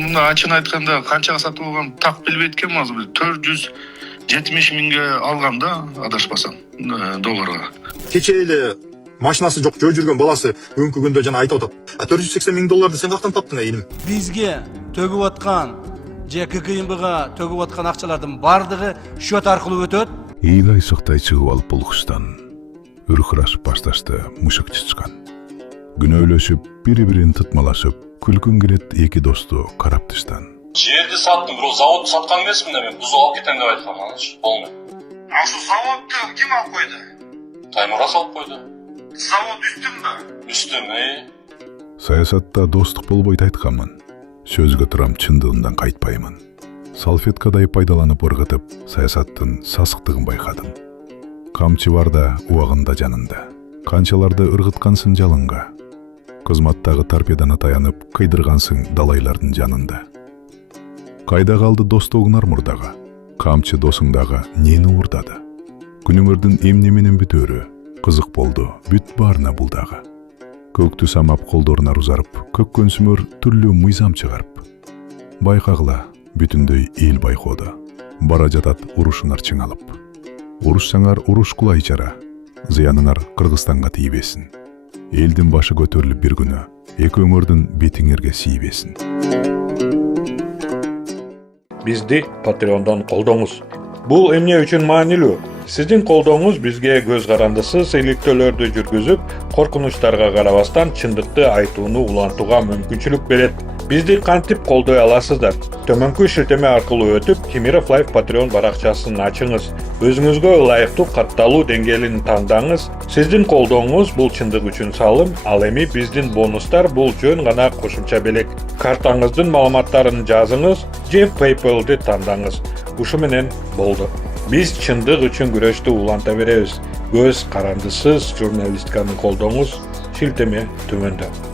Мында ачык айтканда канчага сатып алган так билбейт экенмин азыр. 470 миңге алгам да, адашпасам, долларга. Кече эле машинасы жок жөө жүргөн баласы бүгүнкү күндө жана айтып атат. 480 миң долларды сен кактан таптың айым? Бизге төгүп аткан же ККМБга төгүп аткан акчалардын бардыгы счет аркылуу өтөт. Ийдай сыктай чыгып алып болгучтан үркүрашып башташты мушук чычкан. Күнөөлөшүп, бири-бирин тытмалашып, күлкүн келет эки досту карап тыштан. Жерди саттым, бирок заводду саткан эмесмин да, мен бузуп алып кетем деп айткам, анчы болмойт. Ашу заводду ким алып койду? Таймурас алып койду. Завод үстүмбү? Үстүм, Саясатта достук болбойт айтканмын. Сөзгө турам, чындыгымдан кайтпаймын. Салфеткадай пайдаланып ыргытып, саясаттын сасыктыгын байкадым. Камчы барда убагында жанында. Канчаларды ыргыткансың жалынга. Кызматтагы торпеданы таянып, кыйдыргансың далайлардын жанында. Кайда калды достугуңар мурдага? Камчы досуңдагы нени уурдады? Күнүңөрдүн эмне менен бүтөөрү кызык болду, бүт баарына булдагы. Көктү самап колдоруна узарып, көккөнсүмөр түрлүү мыйзам чыгарып. Байкагыла, бүтүндөй эл байкоодо. Бара жатат урушуңар чыңалып. Урушсаңар уруш кулай жара, зыяныңар Кыргызстанга тийбесин. Элдин башы көтөрүлүп бир күнү, эки өңөрдүн бетиңерге тийбесин. Бизди Patreon'dan колдоңуз. Бул эмне үчүн маанилүү? Сиздин колдооңуз бизге көз карандысыз иликтөөлөрдү жүргүзүп, коркунучтарга карабастан чындыкты айтууну улантууга мүмкүнчүлүк берет. Бизди кантип колдой аласыздар? Төмөнкү шилтеме аркылуу өтүп, Темиров Life Patreon баракчасын ачыңыз. Өзүңүзгө ылайыктуу катталуу деңгээлин тандаңыз. Сиздин колдооңуз бул чындык үчүн салым, ал эми биздин бонустар бул жөн гана кошумча белек. Картаңыздын маалыматтарын жазыңыз же PayPal'ды тандаңыз. Ушу менен болду. Биз чындык үчүн күрөштү уланта беребиз. Көз карандысыз журналистканы колдооңуз, шилтеме төмөндө.